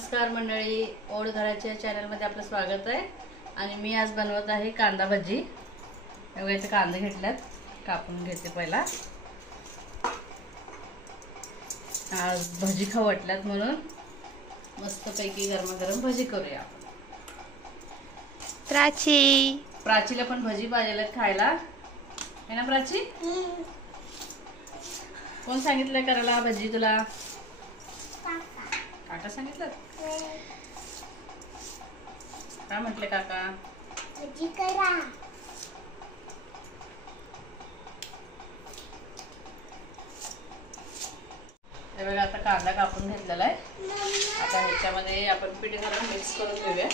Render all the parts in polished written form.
नमस्कार मंडळी, ओढ घराच्या चॅनलमध्ये आपलं स्वागत आहे। आणि मी आज बनवत आहे कांदा भजी। एवढे कांदे घेतल्यात, कापून घेते पहिला। आज भजी खाऊ वाटल्यात म्हणून मस्तपैकी गरमागरम भजी करूया। प्राचीला पण भजी पाहिजे खायला, है ना प्राची? कोण सांगितलं करायला भजी तुला? काका सांगितलं? काय म्हटले काका? भजी करा। हे बघा, आता कांदा कापून घेतलेला आहे। आता ह्याच्यामध्ये आपण पीठ घालून मिक्स करून घेऊया।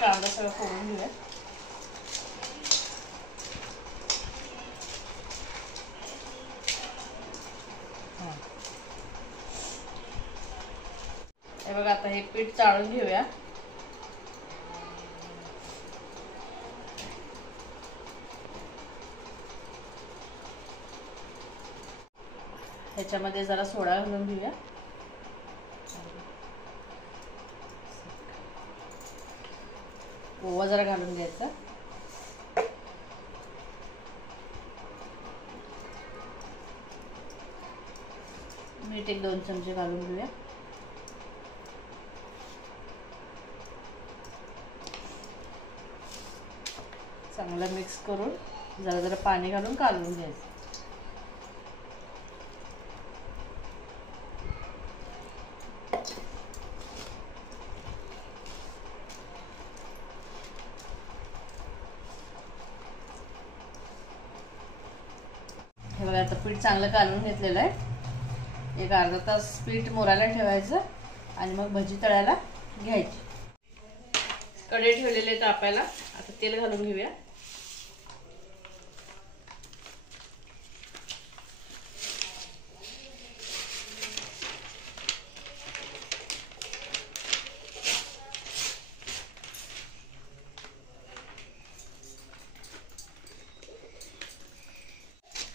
कांदा सगळं फोडून घेऊया। हे बघा, आता हे पीठ चाळून घेऊया। ह्याच्यामध्ये जरा सोडा घालून घेऊया। ओवा जरा घालून घ्यायचा। मीठ 1-2 चमचे घालून घेऊया। चांगलं मिक्स करून जरा जरा पाणी घालून कालवून घ्यायचं। हे बघा, आता पीठ चांगलं कालवून घेतलेलं आहे। एक अर्धा तास पीठ मुरायला ठेवायचं आणि मग भजी तळायला घ्यायची। कढई ठेवलेले तापायला, आता तेल घालून घेऊया।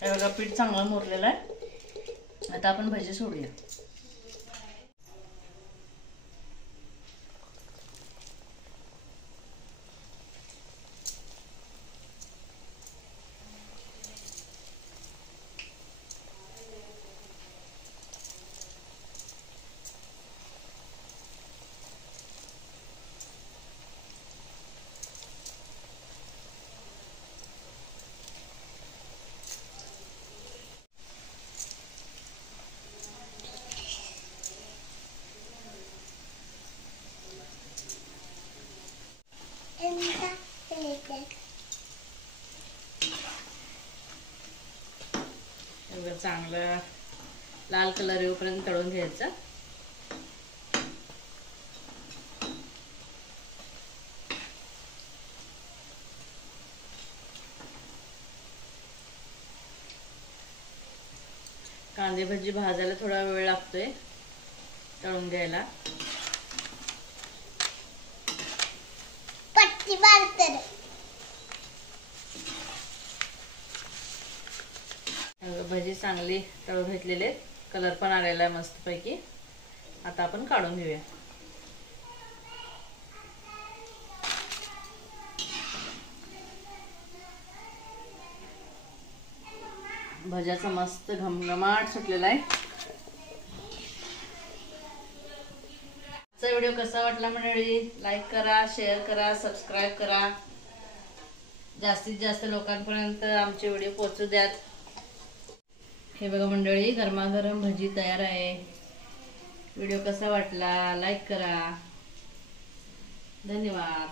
हे बघा, पीठ चांगलं मुरलेलं आहे। आता आपण भजी सोडूया। चांगलं लाल कलर येऊपर्यंत तळून घ्यायचा। कांदे भजी भाजायला थोडा वेळ लागतोय तळून घ्यायला। पट्टी बांधते। भजी चांगली तळून घेतलेले, कलर पण आलेला आहे मस्त पैकी। आता आपण काढून घेऊया। भज्याचा मस्त घमघमाट सुटलेला आहे। आजचा व्हिडिओ कसा वाटला मंडळी? लाईक करा, शेअर करा, सबस्क्राईब करा। जास्तीत जास्त लोकांपर्यंत आमचे व्हिडिओ पोहोचू द्यात। हे बघा मंडळी, गरमागरम भजी तयार आहे। व्हिडिओ कसा वाटला? लाईक करा। धन्यवाद।